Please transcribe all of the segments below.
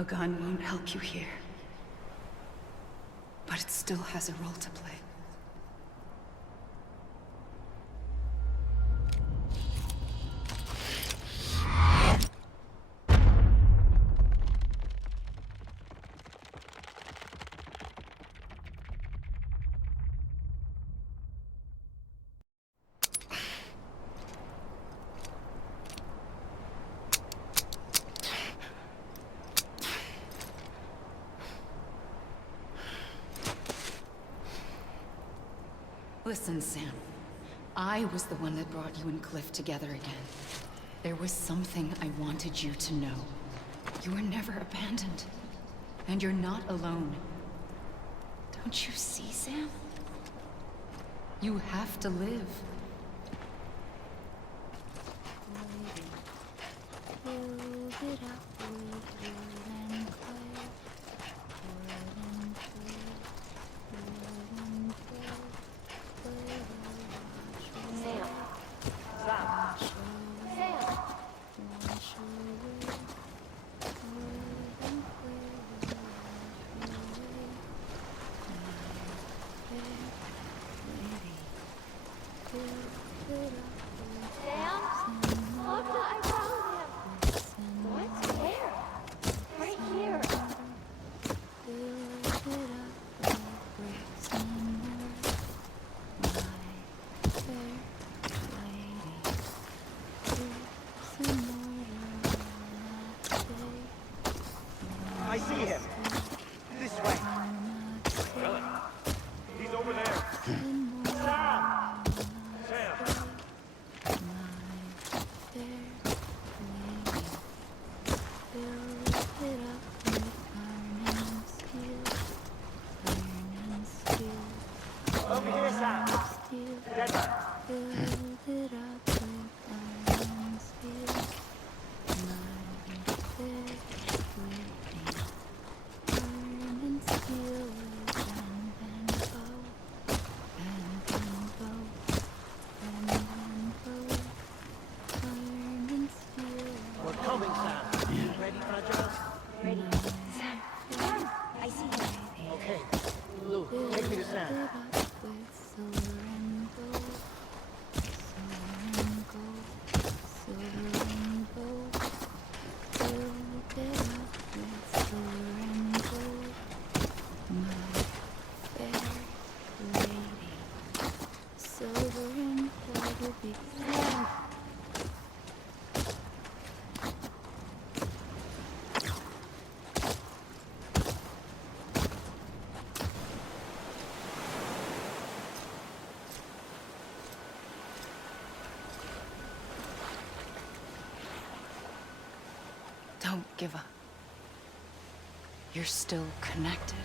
A gun won't help you here. But it still has a role to play. Listen, Sam. I was the one that brought you and Cliff together again. There was something I wanted you to know. You were never abandoned. And you're not alone. Don't you see, Sam? You have to live. I see him. This way. Really? He's over there. Sam! Sam! Over here, Sam. Dead man. We're coming, Sam. You ready, Fragile? Ready. Sam. Sam! I see you. Okay. Lou, take me to Sam. Don't give up. You're still connected.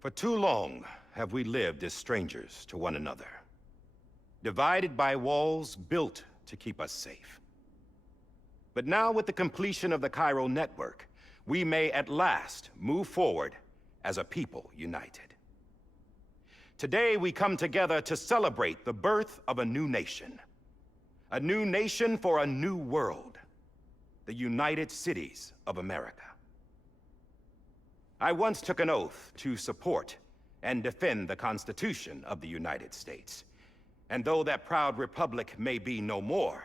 For too long have we lived as strangers to one another. Divided by walls built to keep us safe. But now, with the completion of the Cairo network, we may at last move forward as a people united. Today, we come together to celebrate the birth of a new nation. A new nation for a new world. The United Cities of America. I once took an oath to support and defend the Constitution of the United States. And though that proud republic may be no more,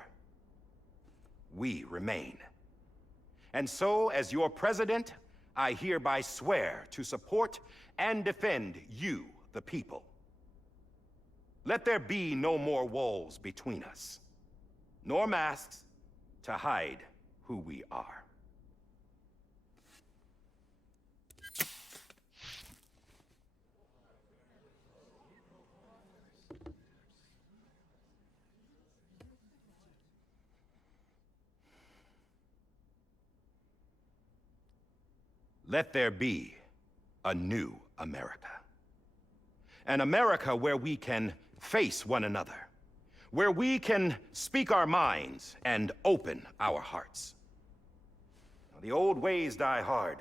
we remain. And so, as your president, I hereby swear to support and defend you, the people. Let there be no more walls between us, nor masks to hide who we are. Let there be a new America. An America where we can face one another, where we can speak our minds and open our hearts. Now, the old ways die hard,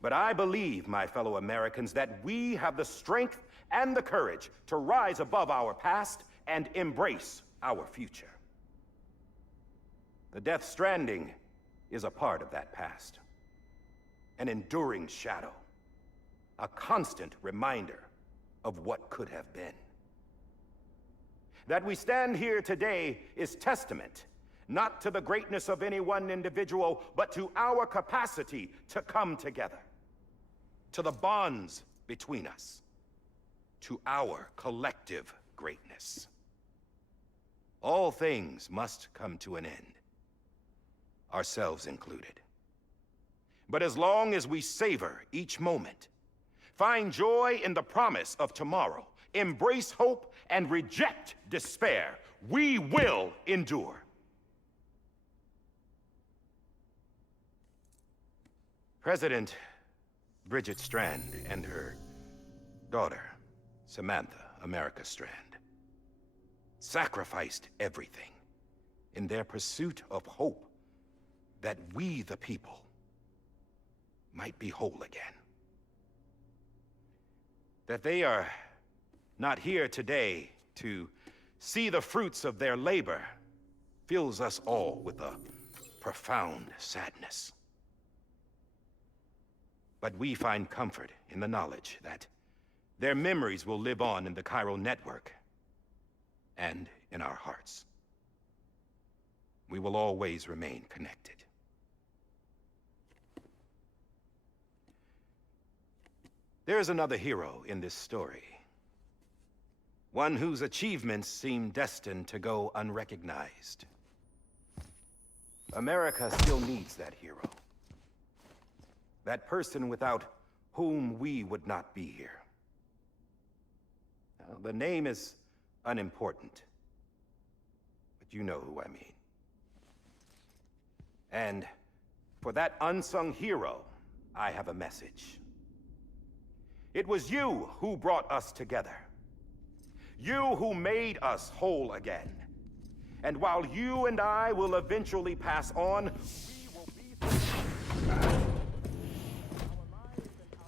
but I believe, my fellow Americans, that we have the strength and the courage to rise above our past and embrace our future. The Death Stranding is a part of that past. An enduring shadow, a constant reminder of what could have been. That we stand here today is testament, not to the greatness of any one individual, but to our capacity to come together, to the bonds between us, to our collective greatness. All things must come to an end, ourselves included. But as long as we savor each moment, find joy in the promise of tomorrow, embrace hope, and reject despair, we will endure. President Bridget Strand and her daughter, Samantha America Strand, sacrificed everything in their pursuit of hope that we, the people, might be whole again. That they are not here today to see the fruits of their labor fills us all with a profound sadness. But we find comfort in the knowledge that their memories will live on in the Cairo network and in our hearts. We will always remain connected. There's another hero in this story. One whose achievements seem destined to go unrecognized. America still needs that hero. That person without whom we would not be here. Now, the name is unimportant, but you know who I mean. And for that unsung hero, I have a message. It was you who brought us together. You who made us whole again. And while you and I will eventually pass on, we will be...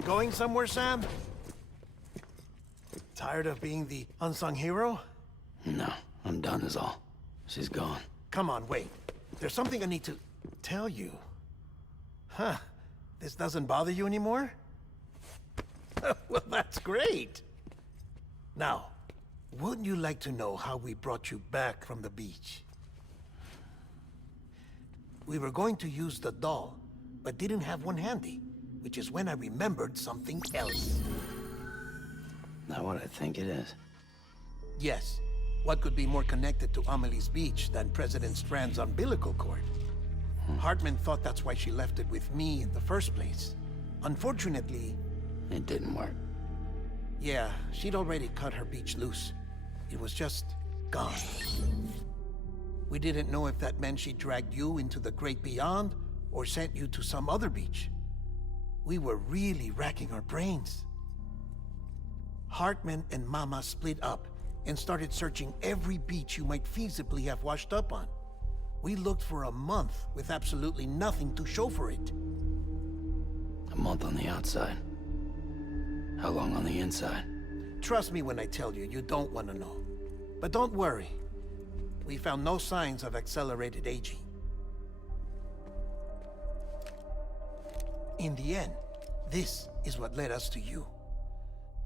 Going somewhere, Sam? Tired of being the unsung hero? No, I'm done is all. She's gone. Come on, wait. There's something I need to tell you. Huh. This doesn't bother you anymore? Well, that's great. Now, wouldn't you like to know how we brought you back from the beach? We were going to use the doll, but didn't have one handy, which is when I remembered something else. Not what I think it is. Yes. What could be more connected to Amelie's beach than President Strand's umbilical cord? Hartman thought that's why she left it with me in the first place. Unfortunately... It didn't work. Yeah, she'd already cut her beach loose. It was just gone. We didn't know if that meant she dragged you into the great beyond, or sent you to some other beach. We were really racking our brains. Hartman and Mama split up, and started searching every beach you might feasibly have washed up on. We looked for a month with absolutely nothing to show for it. A month on the outside. How long on the inside? Trust me when I tell you, you don't want to know. But don't worry. We found no signs of accelerated aging. In the end, this is what led us to you.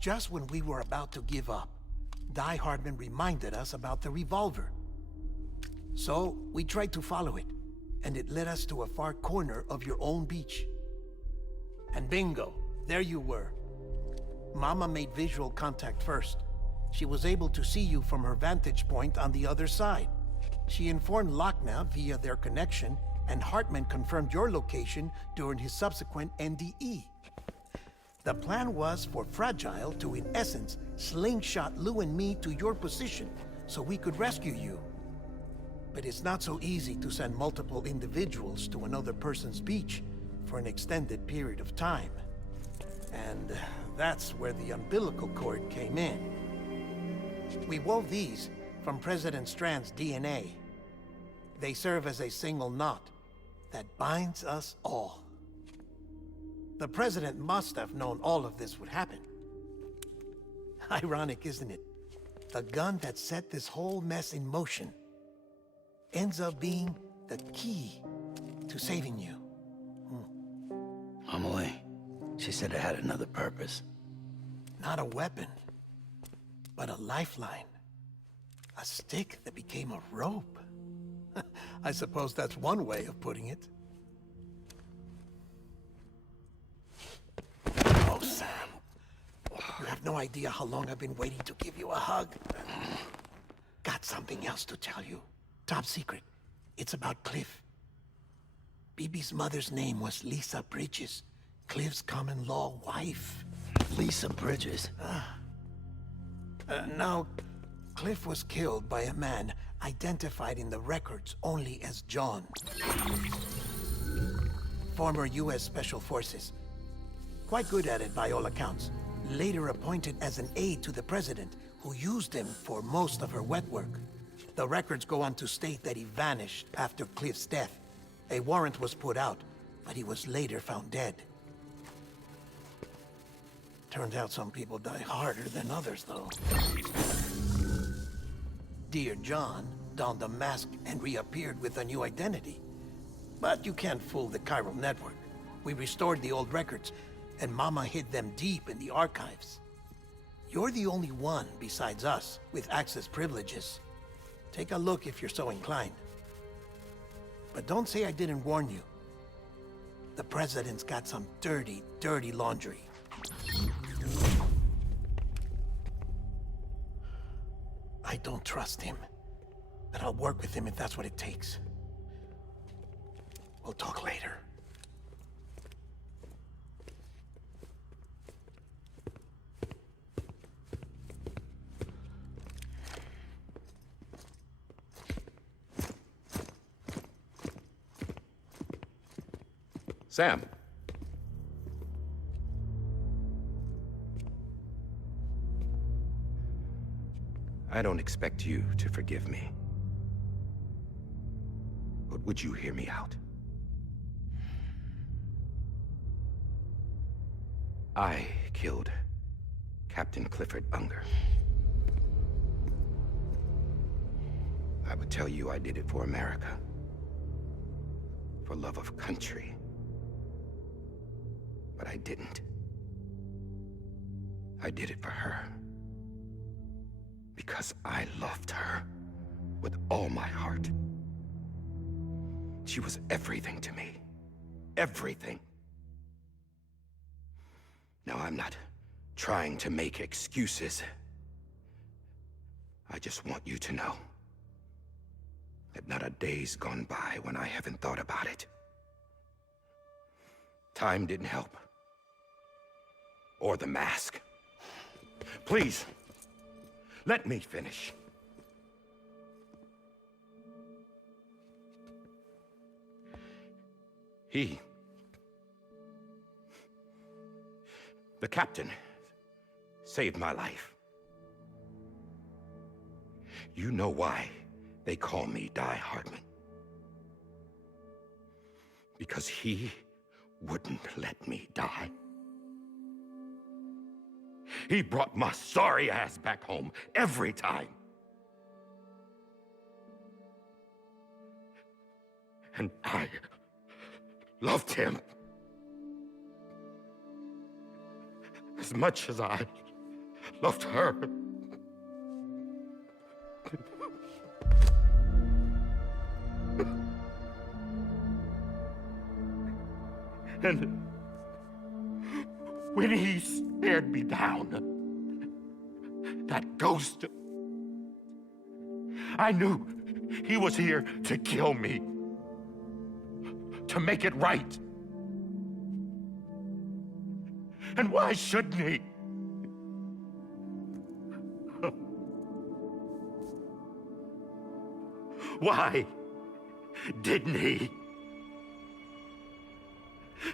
Just when we were about to give up, Die Hardman reminded us about the revolver. So, we tried to follow it, and it led us to a far corner of your own beach. And bingo, there you were. Mama made visual contact first. She was able to see you from her vantage point on the other side. She informed Lochna via their connection, and Hartman confirmed your location during his subsequent NDE. The plan was for Fragile to, in essence, slingshot Lou and me to your position so we could rescue you. But it's not so easy to send multiple individuals to another person's beach for an extended period of time. And that's where the umbilical cord came in. We wove these from President Strand's DNA. They serve as a single knot that binds us all. The President must have known all of this would happen. Ironic, isn't it? The gun that set this whole mess in motion ends up being the key to saving you. Amelie, she said it had another purpose. Not a weapon, but a lifeline. A stick that became a rope. I suppose that's one way of putting it. Oh, Sam. You have no idea how long I've been waiting to give you a hug. Got something else to tell you. Top secret. It's about Cliff. BB's mother's name was Lisa Bridges, Cliff's common-law wife. Lisa Bridges? Now, Cliff was killed by a man identified in the records only as John. Former U.S. Special Forces. Quite good at it by all accounts. Later appointed as an aide to the president, who used him for most of her wet work. The records go on to state that he vanished after Cliff's death. A warrant was put out, but he was later found dead. Turns out some people die harder than others, though. Dear John donned a mask and reappeared with a new identity. But you can't fool the chiral network. We restored the old records, and Mama hid them deep in the archives. You're the only one, besides us, with access privileges. Take a look if you're so inclined. But don't say I didn't warn you. The President's got some dirty, dirty laundry. I don't trust him, but I'll work with him if that's what it takes. We'll talk later. Sam. I don't expect you to forgive me. But would you hear me out? I killed Captain Clifford Unger. I would tell you I did it for America. For love of country. But I didn't. I did it for her. Because I loved her with all my heart. She was everything to me. Everything. Now, I'm not trying to make excuses. I just want you to know that not a day's gone by when I haven't thought about it. Time didn't help. Or the mask. Please, let me finish. The captain saved my life. You know why they call me Die Hardman? Because he wouldn't let me die. He brought my sorry ass back home every time. And I loved him as much as I loved her. And when he stared me down, that ghost, I knew he was here to kill me, to make it right. And why shouldn't he? Why didn't he?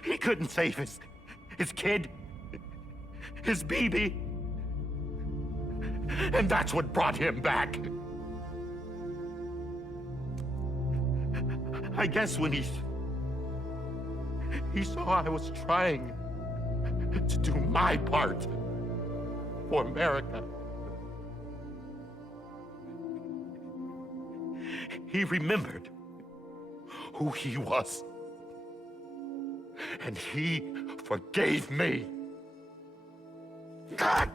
He couldn't save his kid, his baby. And that's what brought him back. I guess when he saw I was trying to do my part for America, he remembered who he was. And he forgave me. God!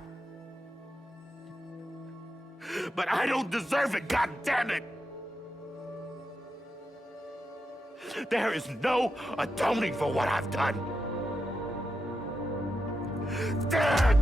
But I don't deserve it, God damn it! There is no atoning for what I've done. God!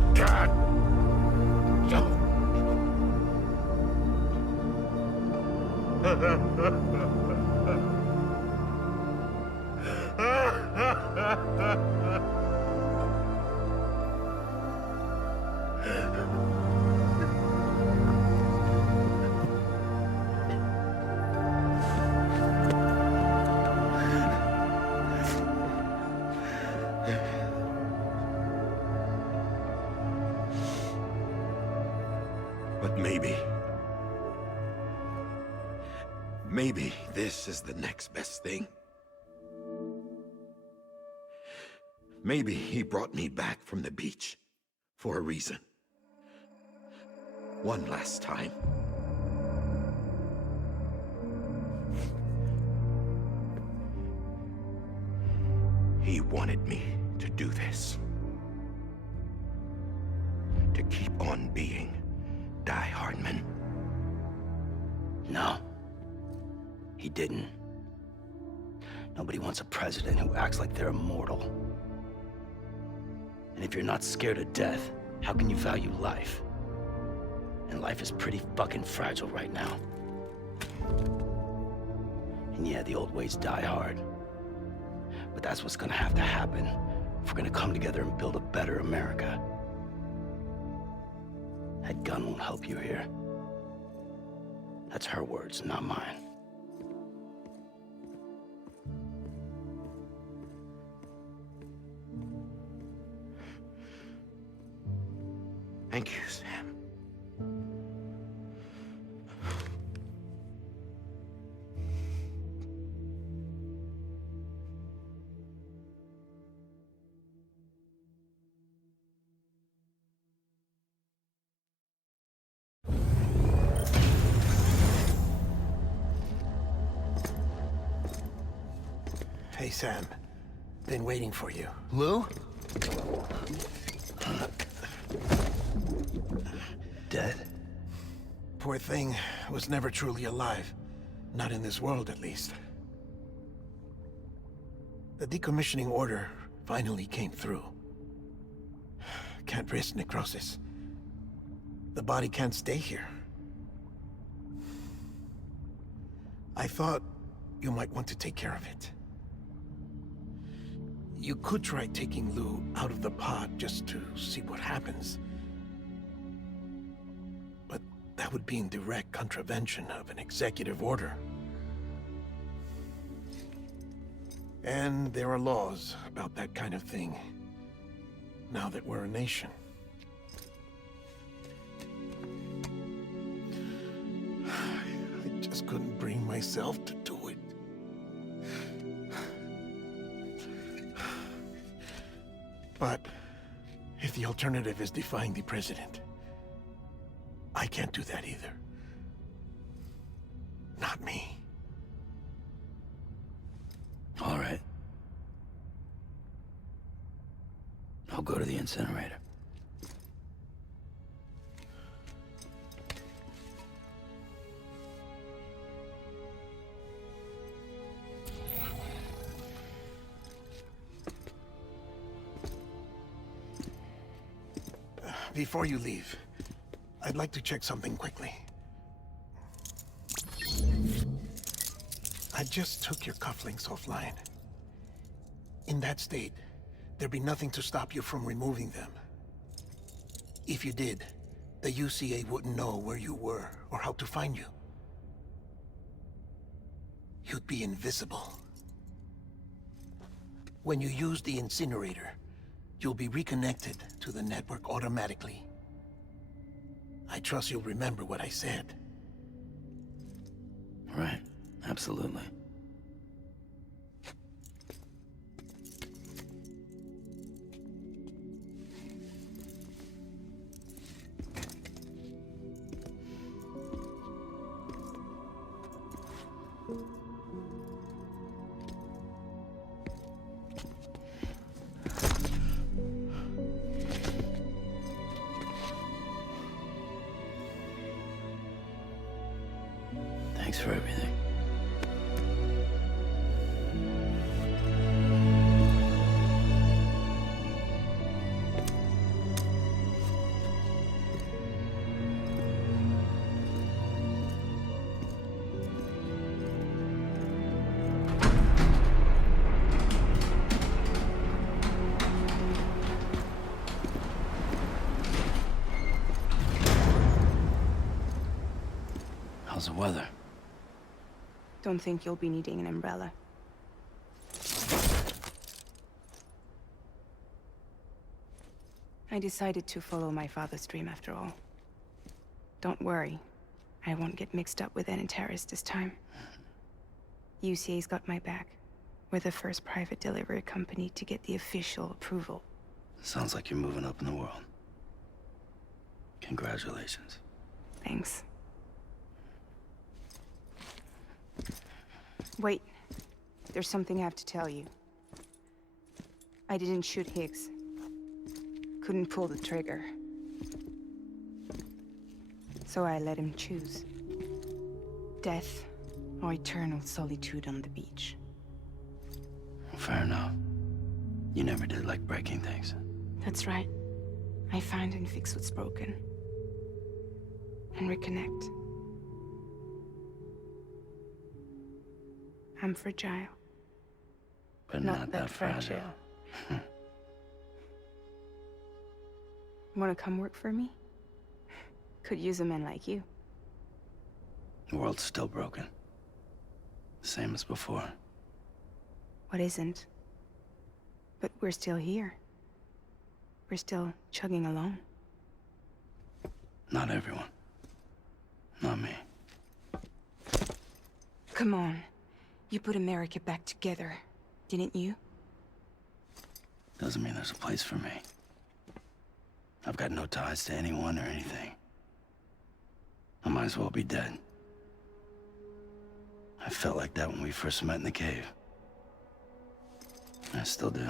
But maybe this is the next best thing. Maybe he brought me back from the beach for a reason. One last time. He wanted me to do this. To keep on being Die Hardman. No. He didn't. Nobody wants a president who acts like they're immortal. And if you're not scared of death, how can you value life? And life is pretty fucking fragile right now. And yeah, the old ways die hard. But that's what's gonna have to happen if we're gonna come together and build a better America. That gun won't help you here. That's her words, not mine. Thank you, Sam. Hey, Sam. Been waiting for you. Lou? Dead? Poor thing was never truly alive. Not in this world, at least. The decommissioning order finally came through. Can't risk necrosis. The body can't stay here. I thought you might want to take care of it. You could try taking Lou out of the pod just to see what happens. But that would be in direct contravention of an executive order. And there are laws about that kind of thing, now that we're a nation. couldn't bring myself to do it. But if the alternative is defying the president, I can't do that either. Not me. All right. I'll go to the incinerator. Before you leave, I'd like to check something quickly. I just took your cufflinks offline. In that state, there'd be nothing to stop you from removing them. If you did, the UCA wouldn't know where you were or how to find you. You'd be invisible. When you use the incinerator, you'll be reconnected to the network automatically. I trust you'll remember what I said. Right. Absolutely. Thanks for everything. How's the weather? Don't think you'll be needing an umbrella. I decided to follow my father's dream after all. Don't worry. I won't get mixed up with any terrorists this time. UCA's got my back. We're the first private delivery company to get the official approval. Sounds like you're moving up in the world. Congratulations. Thanks. Wait. There's something I have to tell you. I didn't shoot Higgs. Couldn't pull the trigger. So I let him choose. Death or eternal solitude on the beach. Fair enough. You never did like breaking things. That's right. I find and fix what's broken. And reconnect. I'm fragile. But not that fragile. Wanna come work for me? Could use a man like you. The world's still broken. Same as before. What isn't? But we're still here. We're still chugging along. Not everyone. Not me. Come on. You put America back together, didn't you? Doesn't mean there's a place for me. I've got no ties to anyone or anything. I might as well be dead. I felt like that when we first met in the cave. I still do.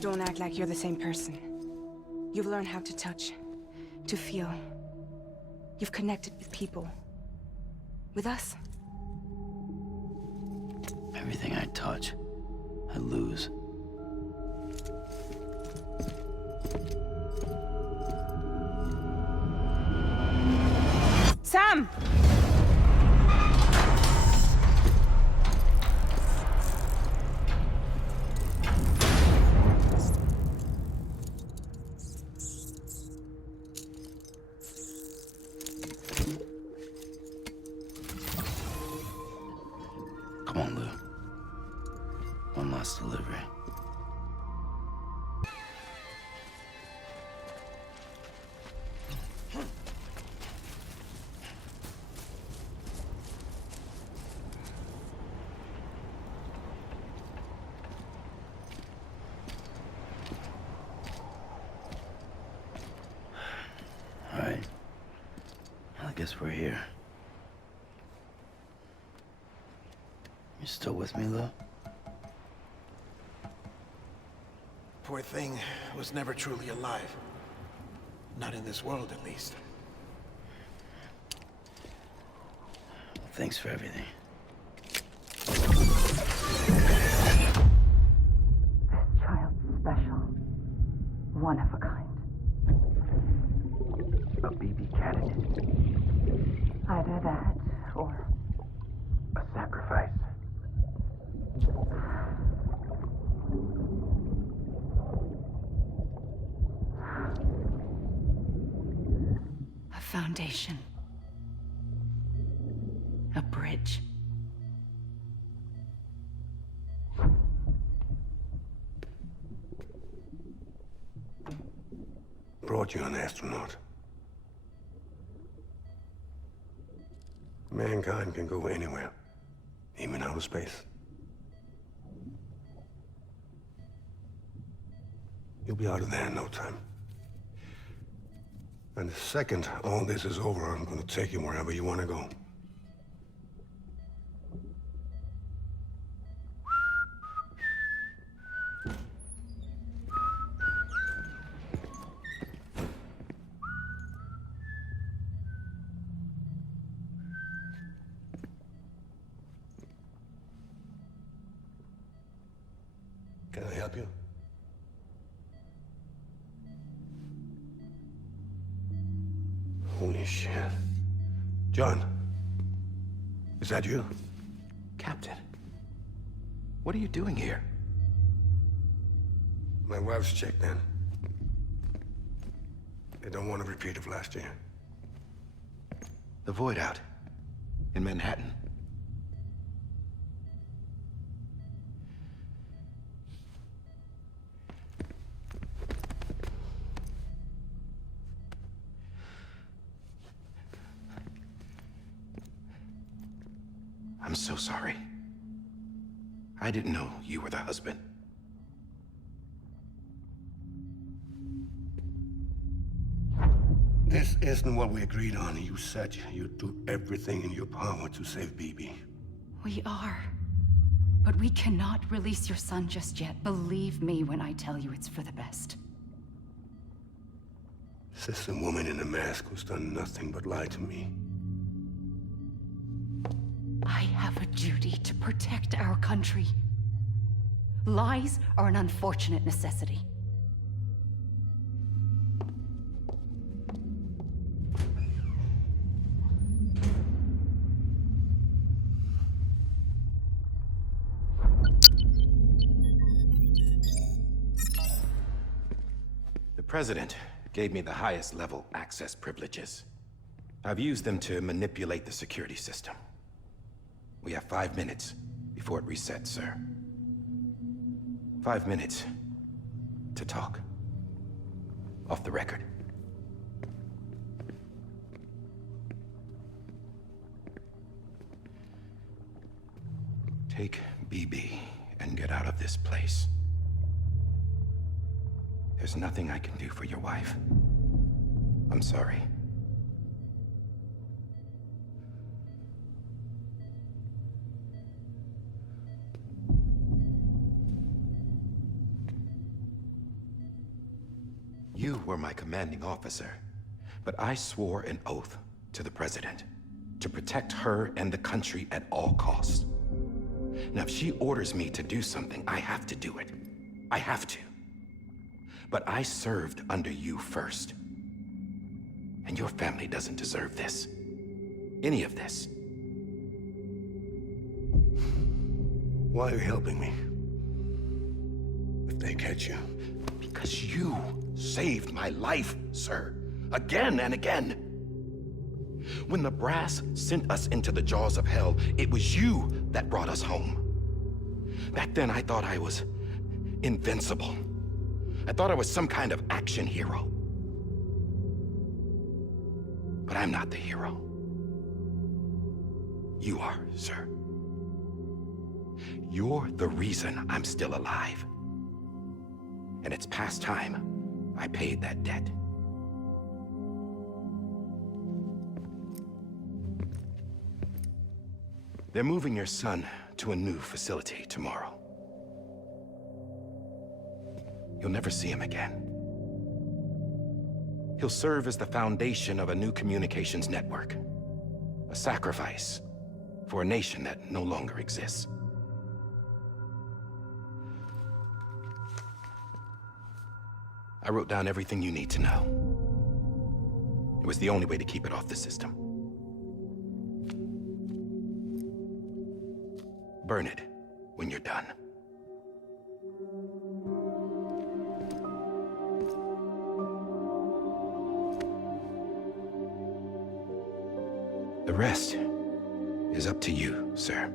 Don't act like you're the same person. You've learned how to touch, to feel. You've connected with people. With us. Everything I touch, I lose. Sam! Come on, Lou. One last delivery. guess we're here. You still with me, though? Poor thing was never truly alive. Not in this world, at least. Thanks for everything. Child's special. One of a kind. A BB candidate. Either that, or A sacrifice. a foundation. A bridge. Brought you an astronaut. Mankind can go anywhere, even outer space. You'll be out of there in no time. And the second all this is over, I'm gonna take you wherever you want to go. Can I help you? Holy shit. John, is that you? Captain, what are you doing here? My wife's checked in. They don't want a repeat of last year. The Void out in Manhattan. I'm so sorry. I didn't know you were the husband. This isn't what we agreed on. You said you'd do everything in your power to save BB. We are. But we cannot release your son just yet. Believe me when I tell you it's for the best. This is a woman in a mask who's done nothing but lie to me. I have a duty to protect our country. Lies are an unfortunate necessity. The President gave me the highest level access privileges. I've used them to manipulate the security system. We have 5 minutes before it resets, sir. 5 minutes to talk. Off the record. Take BB and get out of this place. There's nothing I can do for your wife. I'm sorry. You were my commanding officer, but I swore an oath to the President to protect her and the country at all costs. Now, if she orders me to do something, I have to do it. I have to. But I served under you first. And your family doesn't deserve this. Any of this. Why are you helping me? If they catch you. Because you saved my life, sir. Again and again. When the brass sent us into the jaws of hell, it was you that brought us home. Back then, I thought I was invincible. I thought I was some kind of action hero. But I'm not the hero. You are, sir. You're the reason I'm still alive. And it's past time I paid that debt. They're moving your son to a new facility tomorrow. You'll never see him again. He'll serve as the foundation of a new communications network. A sacrifice for a nation that no longer exists. I wrote down everything you need to know. It was the only way to keep it off the system. Burn it when you're done. The rest is up to you, sir.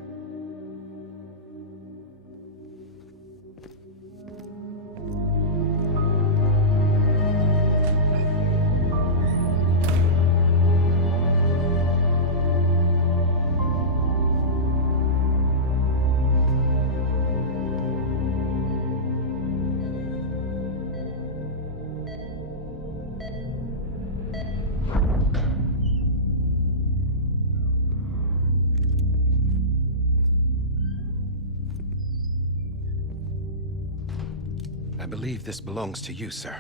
I believe this belongs to you, sir.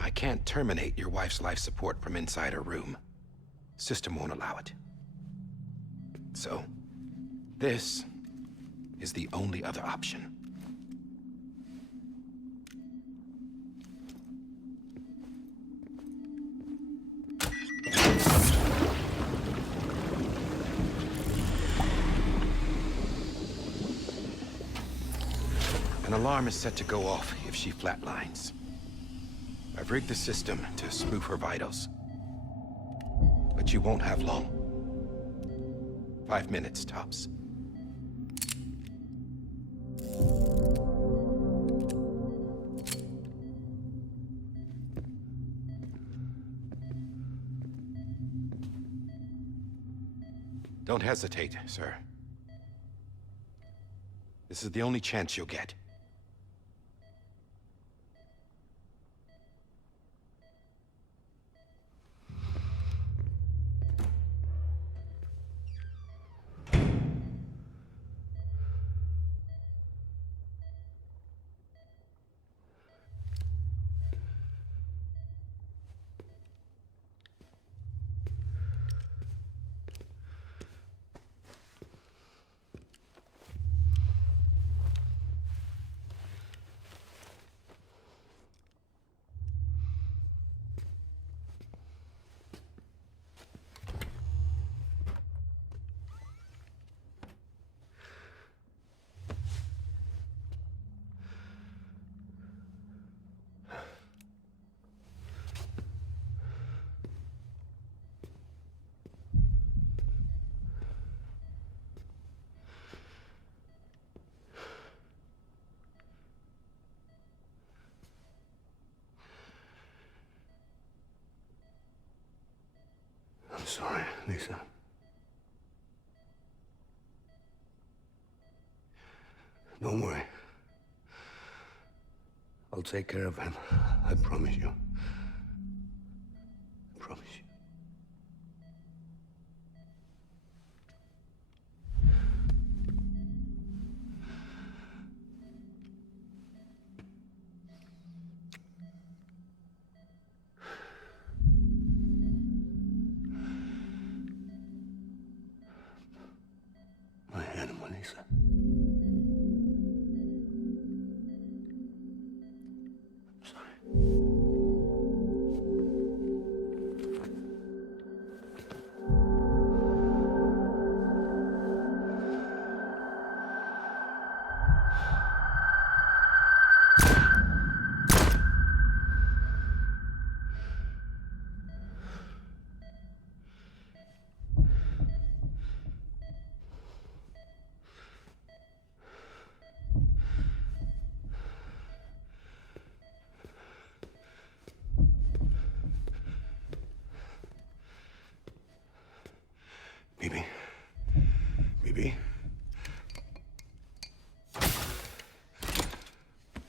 I can't terminate your wife's life support from inside her room. System won't allow it. So, this is the only other option. An alarm is set to go off if she flatlines. I've rigged the system to spoof her vitals. But you won't have long. 5 minutes, tops. Don't hesitate, sir. This is the only chance you'll get. I'm sorry, Lisa. Don't worry. I'll take care of him. I promise you. I promise you. My animal, Lisa. I'm sorry. Bibi? Bibi?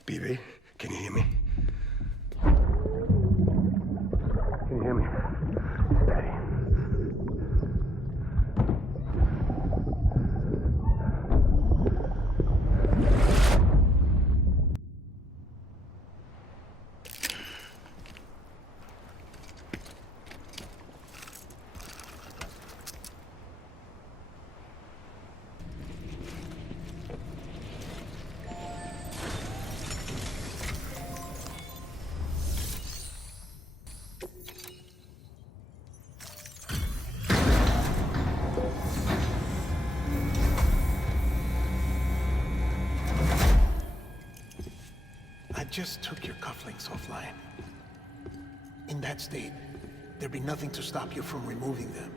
Bibi, can you hear me? Can you hear me? Daddy. just took your cufflinks offline. In that state, there'd be nothing to stop you from removing them.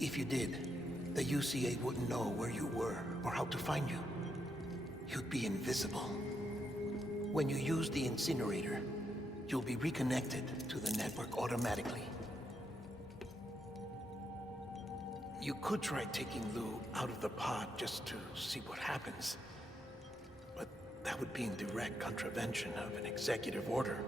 If you did, the UCA wouldn't know where you were or how to find you. You'd be invisible. When you use the incinerator, you'll be reconnected to the network automatically. You could try taking Lou out of the pod just to see what happens. But that would be in direct contravention of an executive order.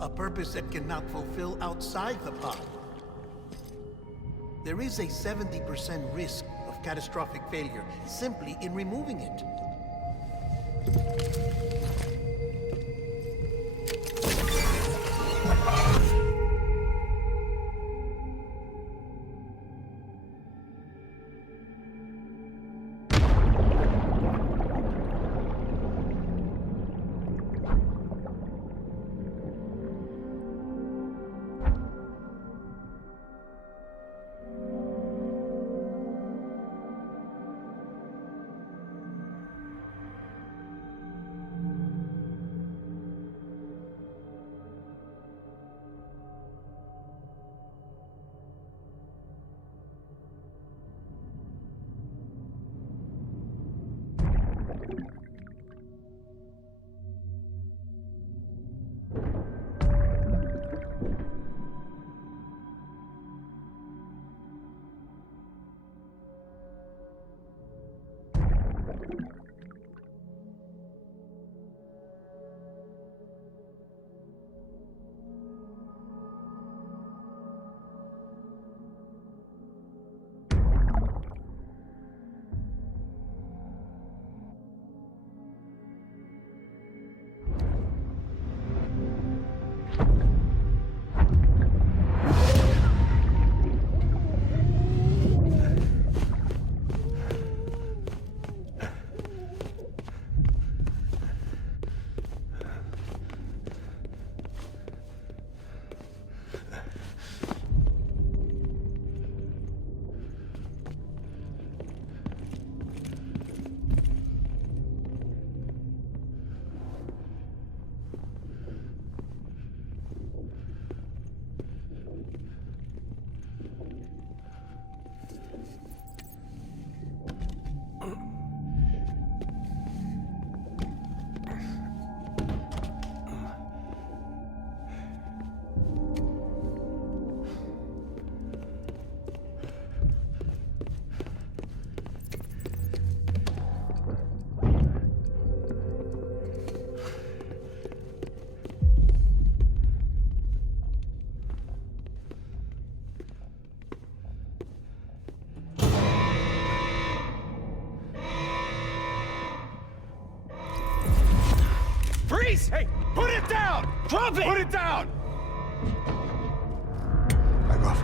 A purpose that cannot fulfill outside the pod. There is a 70% risk of catastrophic failure simply in removing it. Freeze! Hey, put it down! Drop it! Put it down! Back off.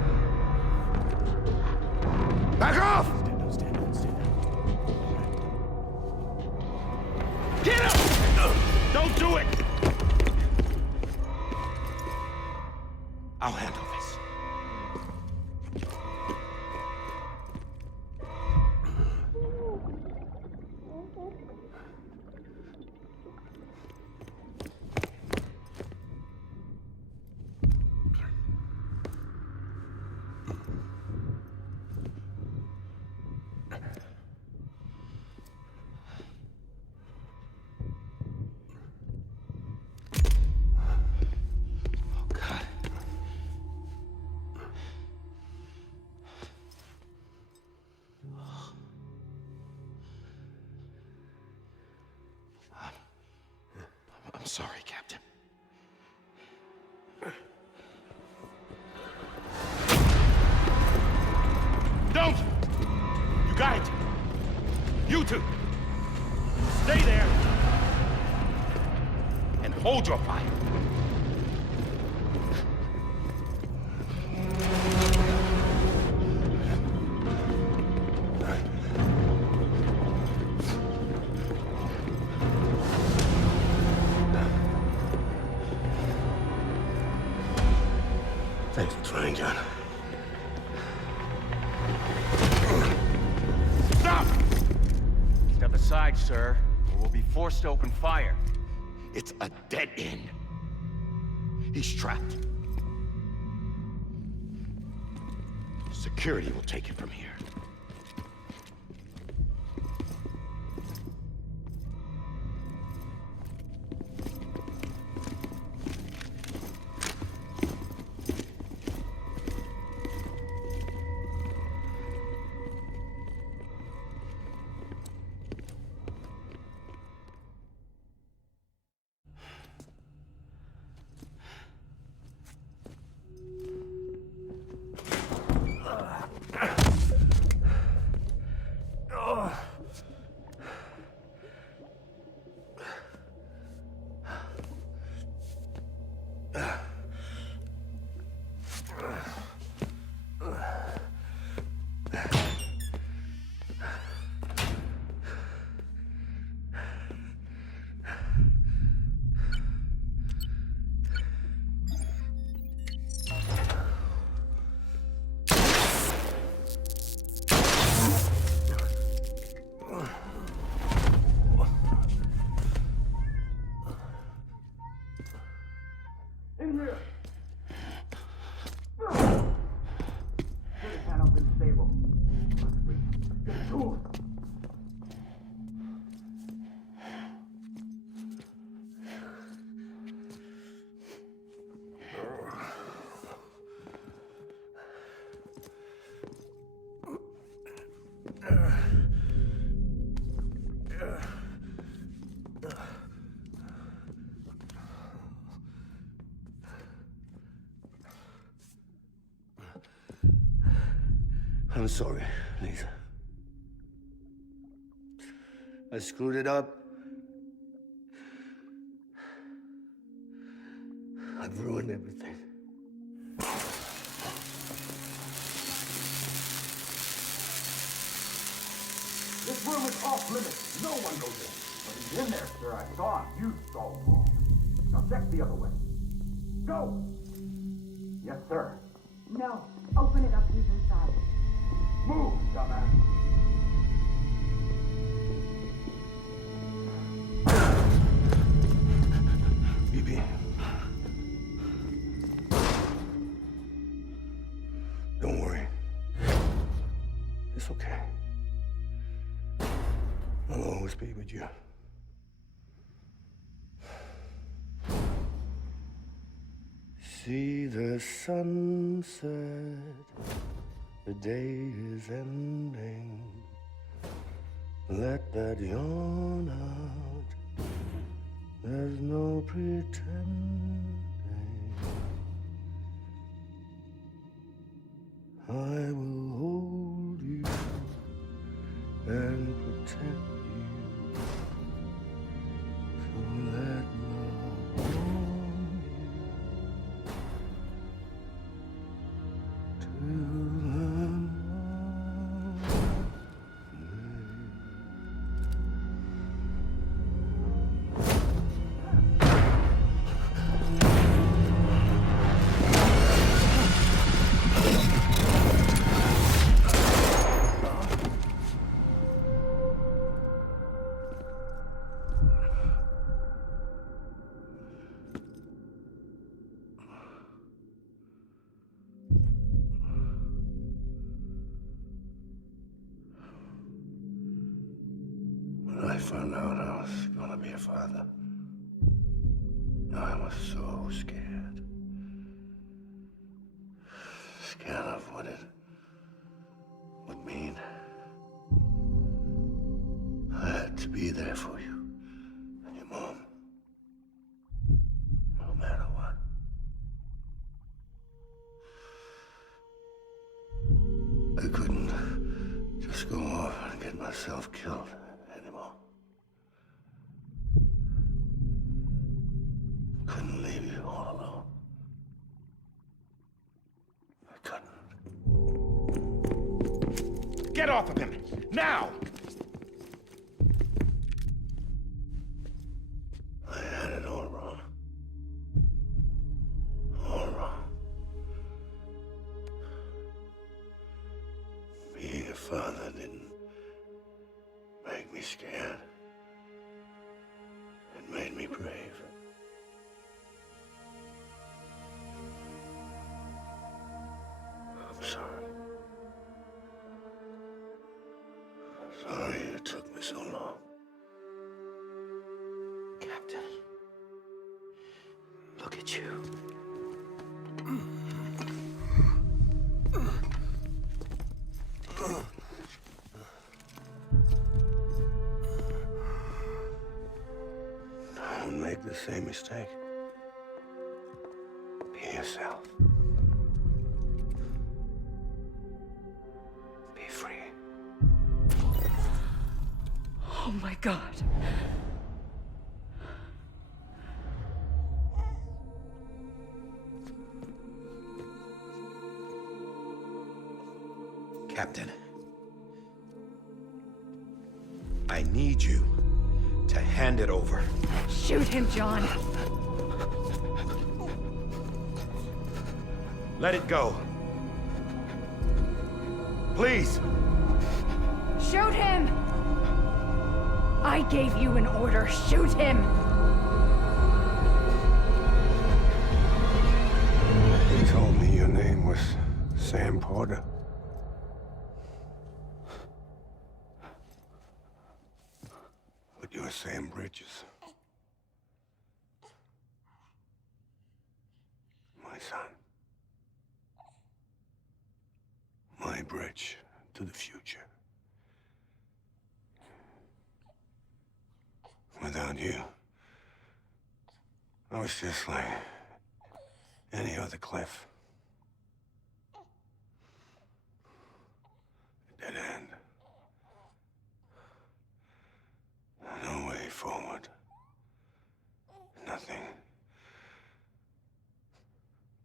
Back off! Stand down. Get him! Don't do it! I'll handle this. I'm sorry, Captain. Don't! You got it! You two! Stay there! And hold your fire. Thanks for trying, John. Stop! Step aside, sir, or we'll be forced to open fire. It's a dead end. He's trapped. Security will take it from here. I'm sorry, Lisa. I screwed it up. I've ruined everything. This room is off limits. No one goes in. But he's in there, sir. I saw him. You saw him wrong. Now check the other way. Go! Yes, sir. No. Open it up. He's inside. Move, dumbass. BB. Don't worry. It's okay. I'll always be with you. See the sunset, the day is ending. Let that yawn out, there's no pretending. I will hold you and protect you. So let love warm you till the morning. When I found out I was gonna be a father, I was so scared. Scared of what it would mean. I had to be there for you and your mom, no matter what. I couldn't just go off and get myself killed anymore. Get off of him! Now! I had it all wrong. All wrong. Being a father didn't make me scared. It made me brave. I'm sorry. Sorry it took me so long. Captain, look at you. Don't make the same mistake. Be yourself. Be free. Oh my God. Captain, I need you to hand it over. Shoot him, John. Let it go. Please. Shoot him! I gave you an order. Shoot him! He told me your name was Sam Porter. But you're Sam Bridges. My son. My bridge to the future. Without you, I was just like any other Cliff. A dead end. No way forward. Nothing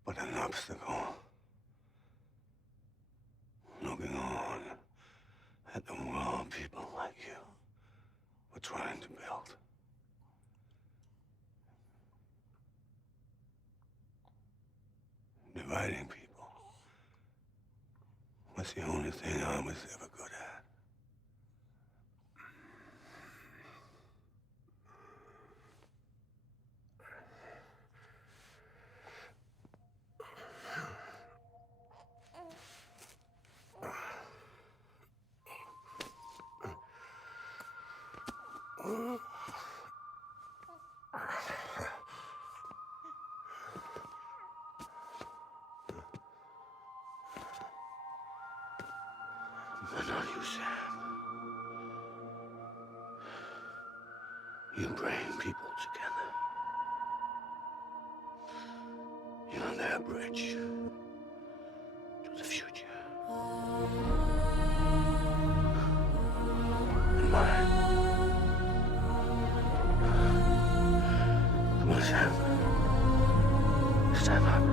but an obstacle. Looking on at the world people like you were trying to build. Dividing people was the only thing I was ever good at. But not you, Sam. You bring people together. You're their bridge to the future. And mine. Come on, Sam. Stand up.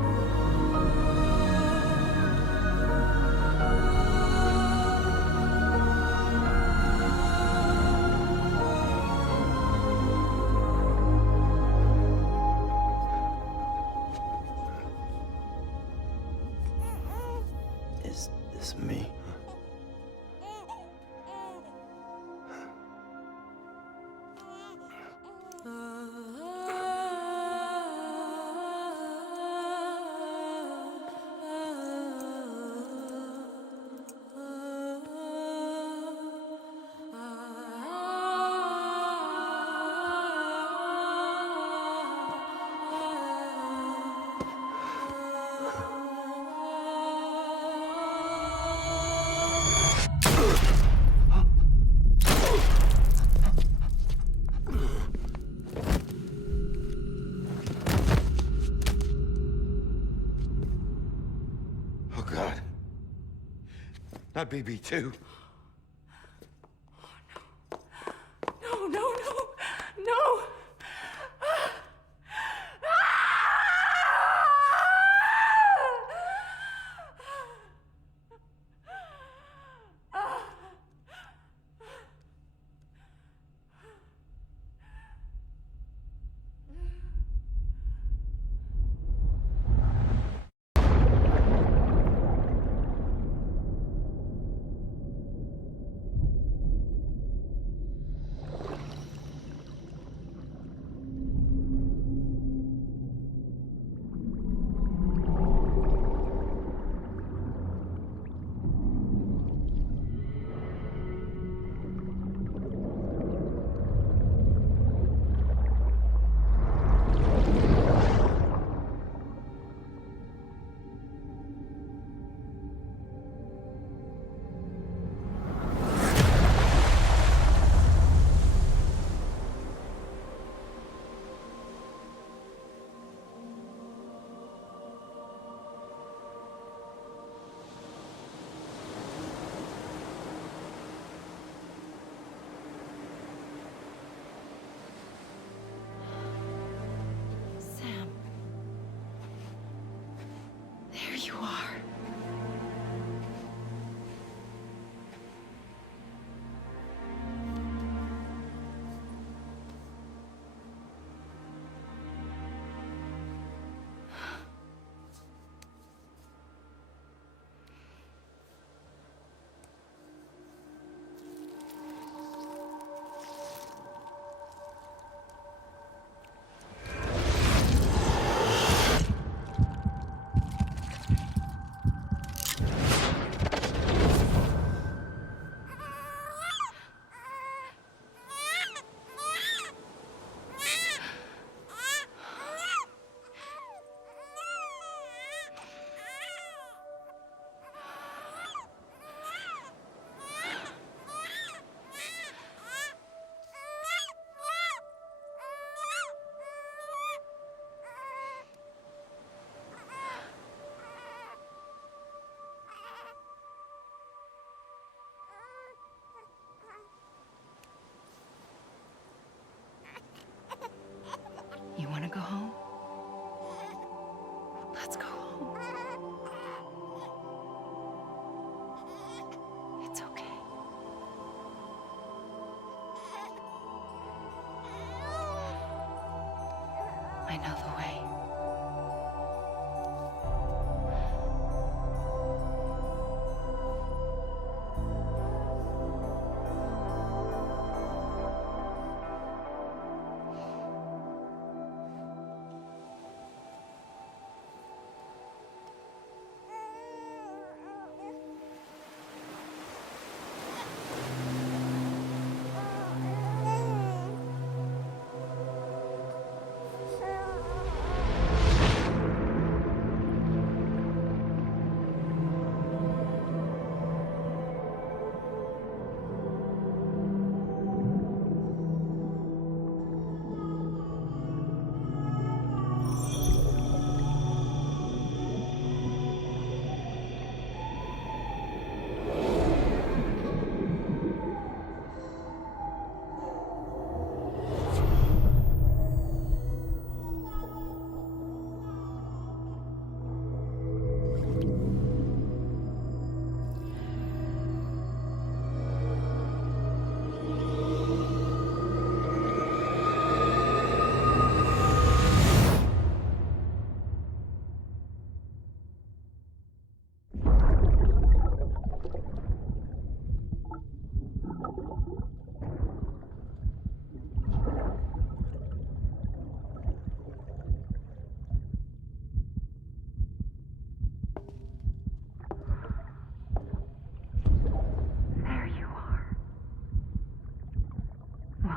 Is this me? Oh, God. Not BB2. No, no, no, no!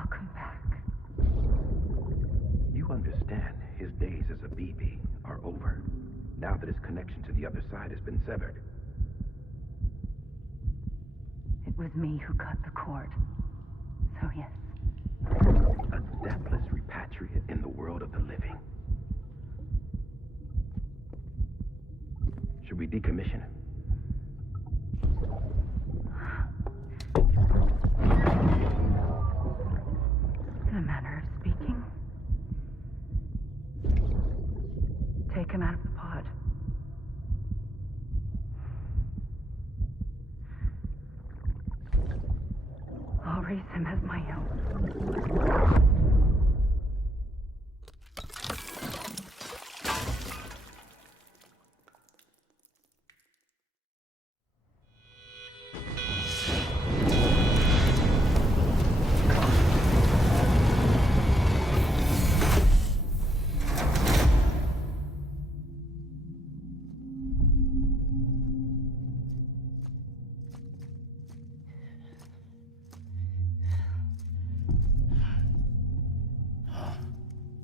Welcome back. You understand his days as a BB are over, now that his connection to the other side has been severed. It was me who cut the cord. So yes. A deathless repatriate in the world of the living. Should we decommission him? In a manner of speaking. Take him out of the pod. I'll raise him as my own.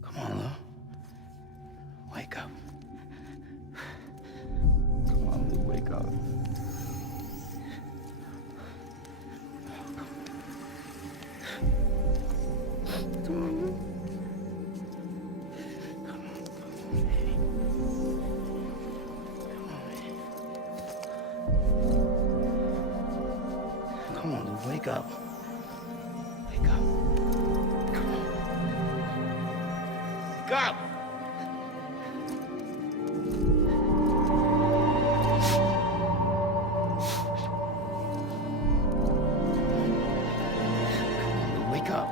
Come on, Lou. Wake up. Come on, Lou, wake up. Come on, Lou. Come on, Lou, wake up. Wake up. Come on. Wake up! Wake up.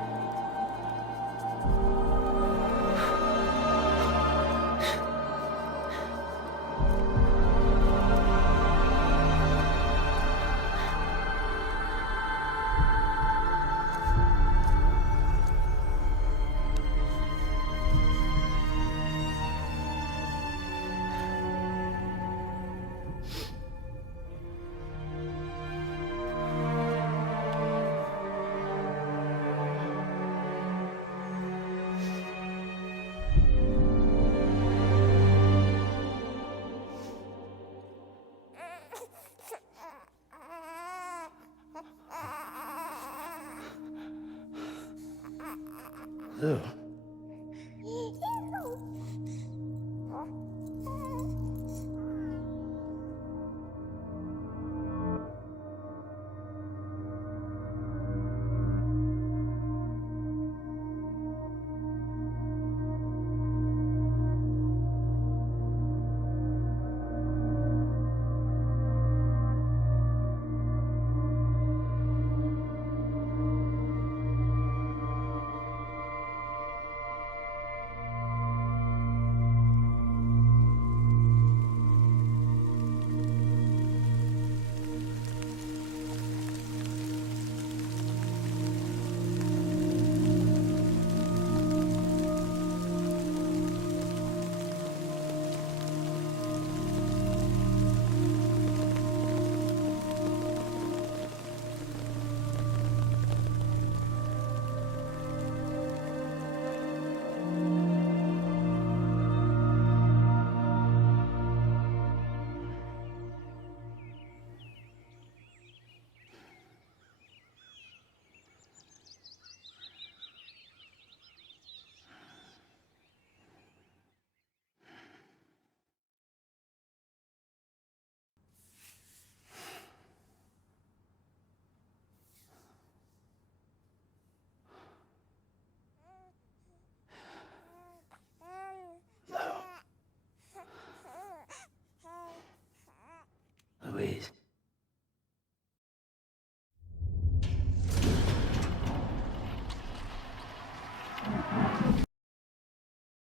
Lou.